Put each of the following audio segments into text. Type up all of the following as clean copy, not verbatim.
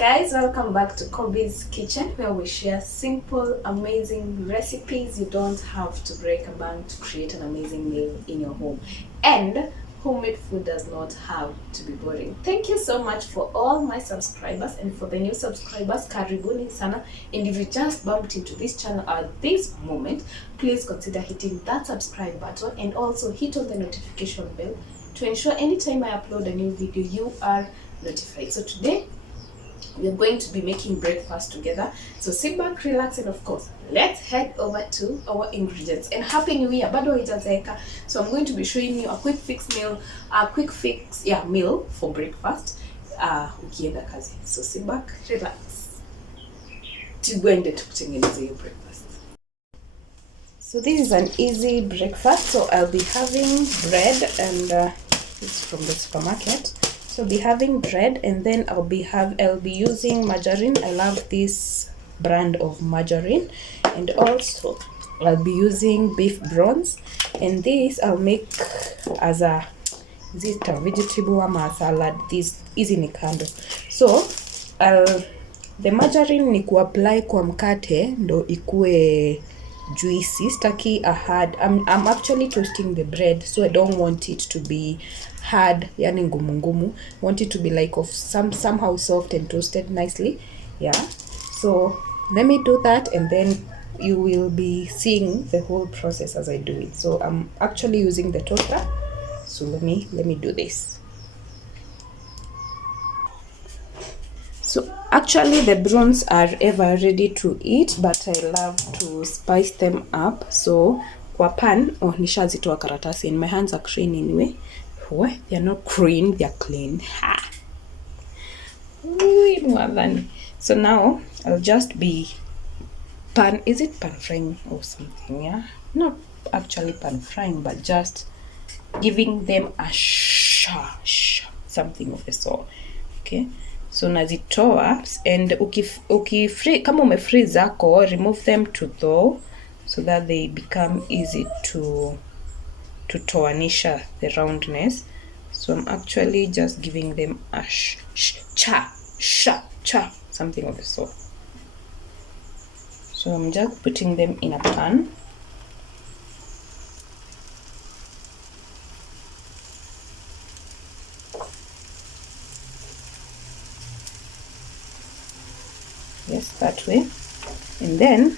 Guys, welcome back to Kobe's Kitchen, where we share simple, amazing recipes. You don't have to break a bank to create an amazing meal in your home. And homemade food does not have to be boring. Thank you so much for all my subscribers, and for the new subscribers, karibuni sana. And if you just bumped into this channel at this moment, please consider hitting that subscribe button and also hit on the notification bell to ensure anytime I upload a new video, you are notified. So today, we are going to be making breakfast together. So sit back, relax, and of course, let's head over to our ingredients. And happy new year, bado haijazeka. So I'm going to be showing you a quick fix meal for breakfast. Ukienda kazi. So sit back, relax. Tuende tukutengeneze your breakfast. So this is an easy breakfast. So I'll be having bread, and it's from the supermarket. So I'll be having bread, and then I'll be using margarine. I love this brand of margarine, and also I'll be using beef bronze, and this I'll make as a vegetable ama salad. This is in kando. So the margarine ni kuapply kwa mkate ndo ikue juicy. Staki a hard. I'm actually toasting the bread, so I don't want it to be hard, yani ngumu ngumu. I want it to be like of somehow soft and toasted nicely. Yeah, so let me do that, and then you will be seeing the whole process as I do it. So I'm actually using the toaster. So let me do this. So actually the prawns are ever ready to eat, but I love to spice them up. So kwa pan, nishazitoa karatasi, and my hands are clean anyway. They are not clean, they are clean. Ha! So now I'll just be pan frying or something? Yeah, not actually pan frying, but just giving them a something of the sort. Okay, so nazitoa, and kama umefree zako, remove them to thaw so that they become easy to toanisha the roundness. So I'm actually just giving them a something of the sort. So I'm just putting them in a pan. Yes, that way. And then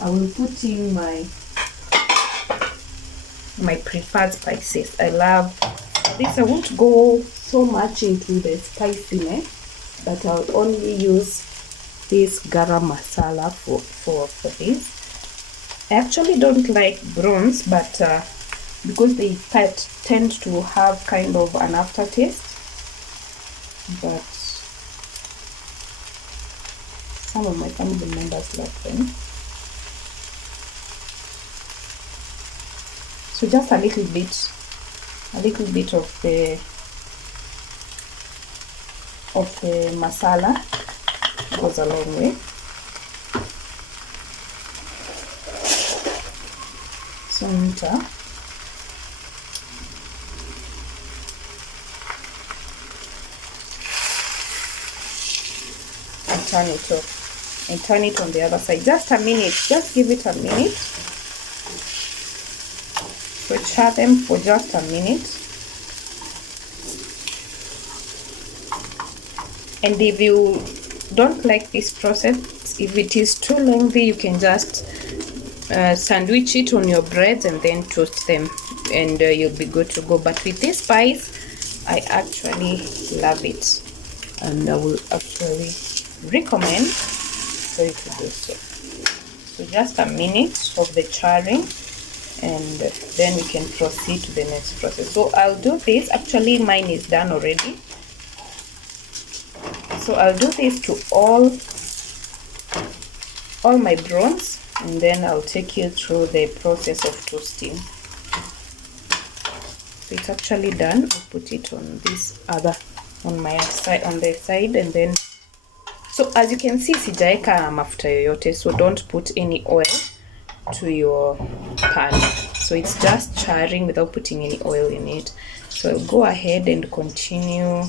I will put in my preferred spices. I love this. I won't go so much into the spiciness, but I'll only use this garam masala for this. I actually don't like prawns, but because they tend to have kind of an aftertaste, but some of my family members like them. So just a little bit of the masala goes a long way. So and turn it off and turn it on the other side. Just a minute. Just give it a minute. So char them for just a minute. And if you don't like this process, if it is too lengthy, you can just sandwich it on your breads and then toast them, and you'll be good to go. But with this spice, I actually love it, and I will actually recommend for you to do so. So just a minute of the charring, and then we can proceed to the next process. So I'll do this. Actually, mine is done already. So I'll do this to all my prawns, and then I'll take you through the process of toasting. So it's actually done. I'll put it on on the side, and then, so as you can see, sijaeka mafuta yoyote, so don't put any oil to your pan. So it's just charring without putting any oil in it. So I'll go ahead and continue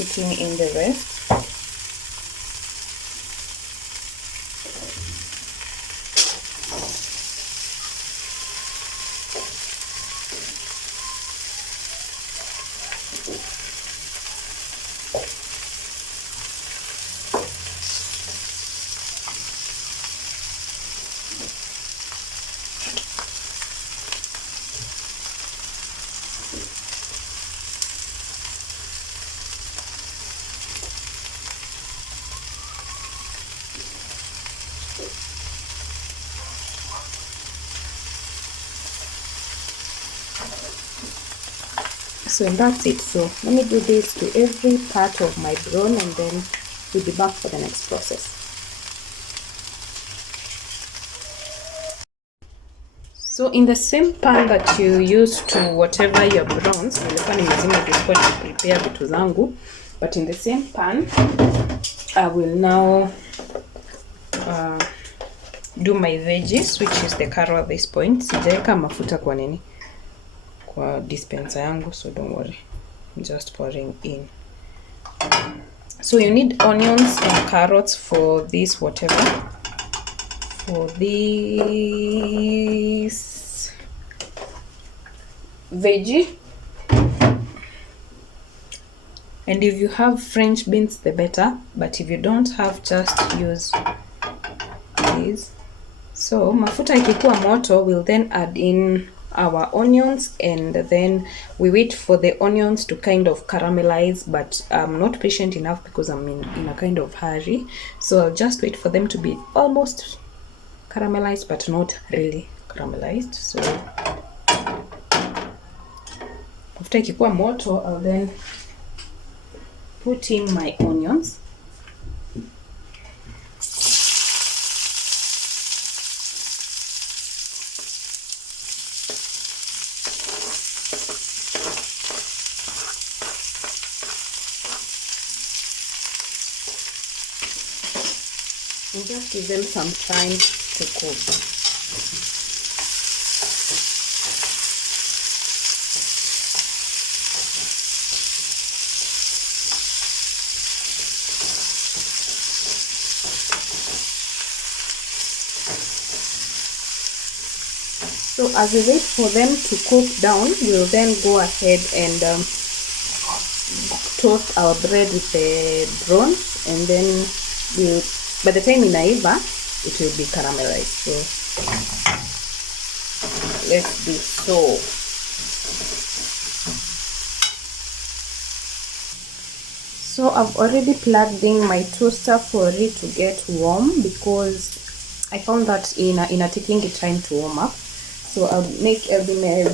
putting in the rest. So that's it. So let me do this to every part of my brown, and then we'll be back for the next process. So in the same pan that you use to whatever your browns, nilikuwa nimezima disco to prepare vitu zangu, but in the same pan I will now do my veggies, which is the carrot at this point. Sijaeka mafuta kwa nini, kwa dispenser yangu, so don't worry, I'm just pouring in. So you need onions and carrots for this, whatever, for this veggie. And if you have French beans, the better, but if you don't have, just use these. So mafuta ikikuwa moto, we'll then add in our onions, and then we wait for the onions to kind of caramelize, but I'm not patient enough because I'm in a kind of hurry, so I'll just wait for them to be almost caramelized but not really caramelized. So mafuta ikikuwa moto, I'll then put in my onions. And just give them some time to cook. So as we wait for them to cook down, we'll then go ahead and toast our bread with the prawns, and then we'll, by the time inaiva, it will be caramelized. So let's do so. So I've already plugged in my toaster for it to get warm, because I found that in a taking it time to warm up. So I'll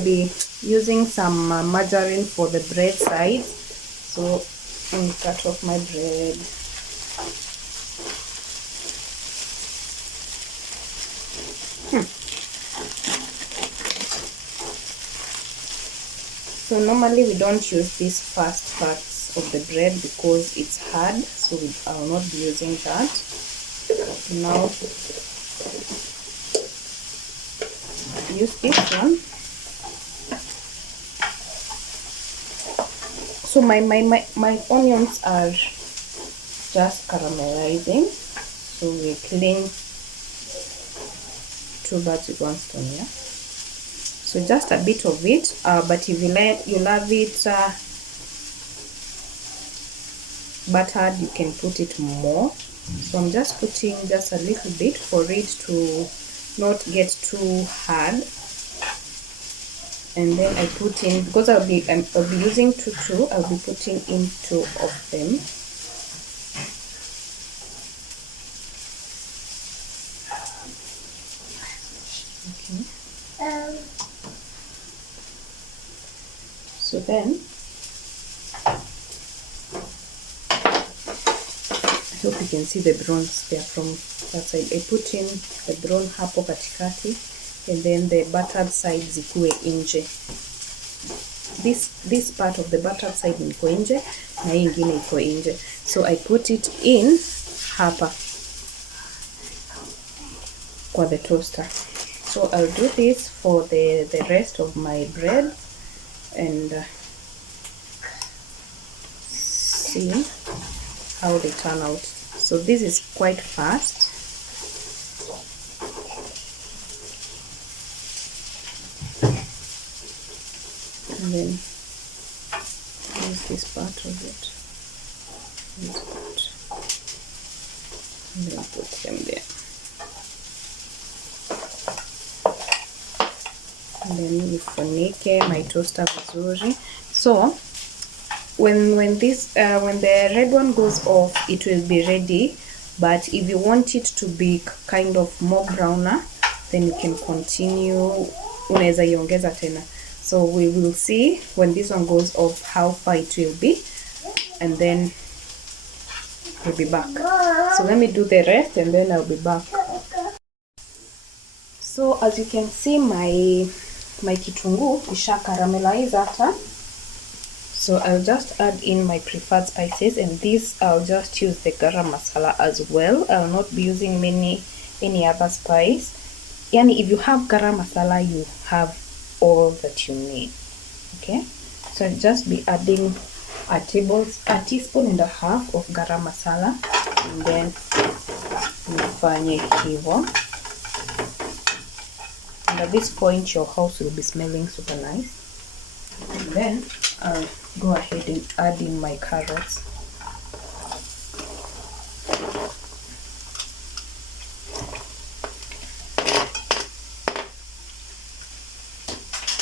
be using some margarine for the bread side. So let me cut off my bread. So normally we don't use these first parts of the bread because it's hard, so I will not be using that. Now use this one. So my onions are just caramelizing, so we clean two birds with one stone here. So just a bit of it, but if you love it buttered, you can put it more. So I'm just putting just a little bit for it to not get too hard. And then I put in, because I'll be using two, I'll be putting in 2 of them. Okay. So then I hope you can see the browns there from that side. I put in the brown hapo katikati, and then the buttered side zikuwe nje. This part of the buttered side iko nje na hii ingine iko nje. So I put it in hapa kwa the toaster. So I'll do this for the rest of my bread, and see how they turn out. So this is quite fast. And then use this part of it. This part. And then put them there. And then nifunike my toaster vizuri. So when the red one goes off, it will be ready. But if you want it to be kind of more browner, then you can continue, unaweza iongeza tena. So we will see when this one goes off how far it will be, and then we'll be back. So let me do the rest and then I'll be back. So as you can see, my kitunguu isha caramelize hata. So I'll just add in my preferred spices, and this I'll just use the garam masala as well. I'll not be using any other spice. Yani if you have garam masala, you have all that you need. Okay, so I'll just be adding a teaspoon and a half of garam masala, and then nifanye hivyo. And at this point your house will be smelling super nice. And then I'll go ahead and add in my carrots.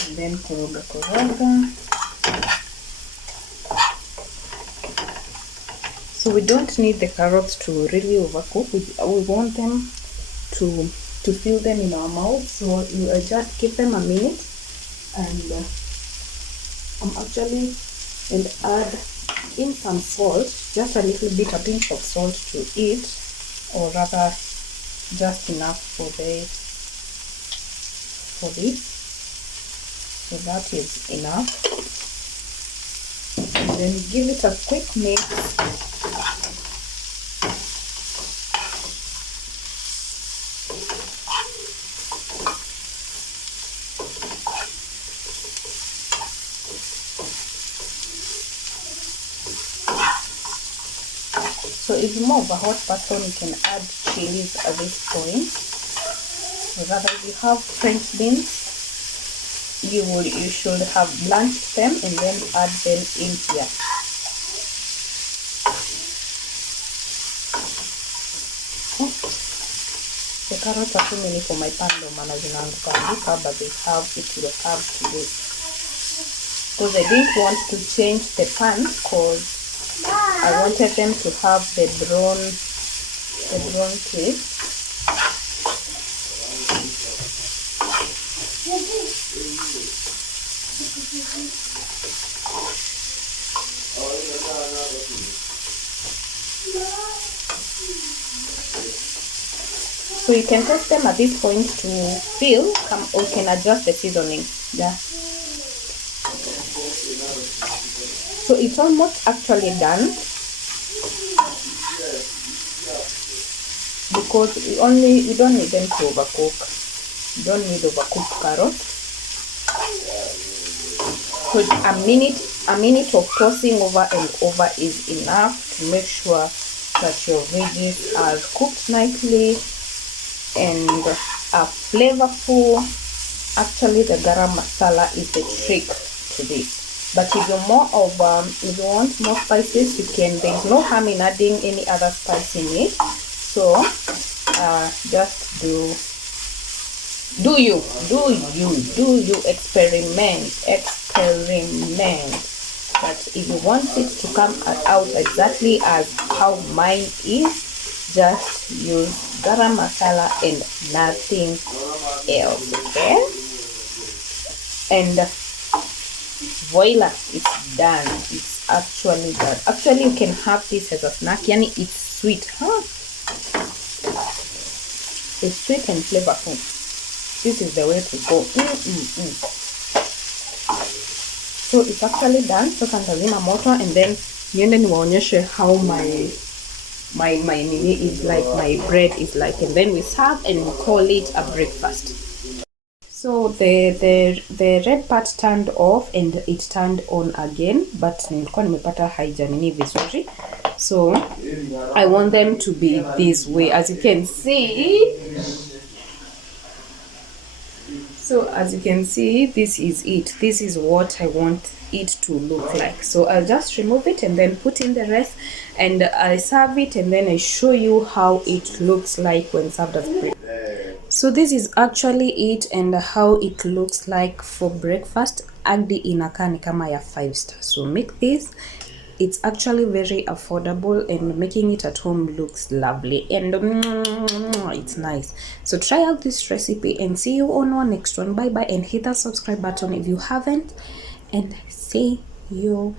And then koroga. So we don't need the carrots to really overcook. We want them to feel them in our mouth. So you just give them a minute, and and add in some salt, just a little bit, a pinch of salt to it, or rather just enough for this. So that is enough. And then give it a quick mix. So if you're more of a hot person, you can add chilies at this point. Or rather, if you have French beans, you should have blanched them and then add them in here. The carrots are too many for my pan, no man, but it will have to do. Because I didn't want to change the pan, because I wanted them to have the brown taste. So you can toast them at this point to feel, or you can adjust the seasoning. Yeah. So it's almost actually done, because we don't need them to overcook. You don't need overcooked carrots. So a minute of tossing over and over is enough to make sure that your veggies are cooked nicely and are flavorful. Actually, the garam masala is the trick to this. But if you're if you want more spices, you can. There's no harm in adding any other spice in it. So just do you experiment. But if you want it to come out exactly as how mine is, just use garam masala and nothing else. Okay, and voila, it's done. It's actually done. Actually, you can have this as a snack. Yani, it's sweet, huh? It's sweet and flavorful. This is the way to go. So it's actually done. So nitazima moto, and then niende niwaonyeshe how my nini is like, my bread is like, and then we serve and we call it a breakfast. So the red part turned off and it turned on again, but nilikuwa nimepata haijanini vizuri. So I want them to be this way, as you can see. So as you can see, this is it. This is what I want it to look like. So I'll just remove it and then put in the rest, and I serve it, and then I show you how it looks like when served as breakfast. So this is actually it and how it looks like for breakfast. Agdi inakaa ni kama ya 5 stars. So make this. It's actually very affordable, and making it at home looks lovely, and it's nice. So try out this recipe and see you on our next one. Bye bye, and hit that subscribe button if you haven't, and see you